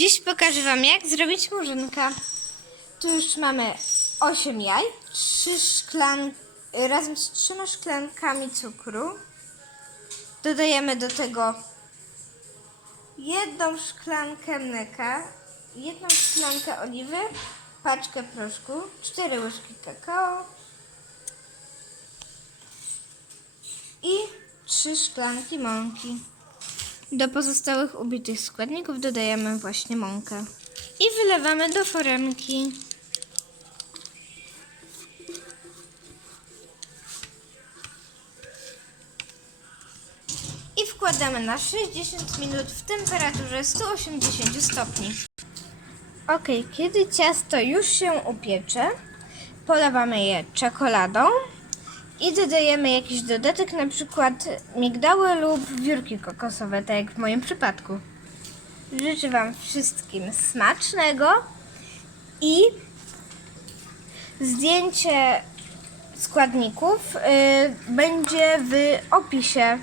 Dziś pokażę Wam, jak zrobić murzynka. Tu już mamy 8 jaj, 3 szklan... razem z 3 szklankami cukru. Dodajemy do tego jedną szklankę mleka, jedną szklankę oliwy, paczkę proszku, 4 łyżki kakao i 3 szklanki mąki. Do pozostałych ubitych składników dodajemy właśnie mąkę. I wylewamy do foremki. I wkładamy na 60 minut w temperaturze 180 stopni. Ok, kiedy ciasto już się upiecze, polewamy je czekoladą i dodajemy jakiś dodatek, na przykład migdały lub wiórki kokosowe, tak jak w moim przypadku. Życzę Wam wszystkim smacznego i zdjęcie składników y, będzie w opisie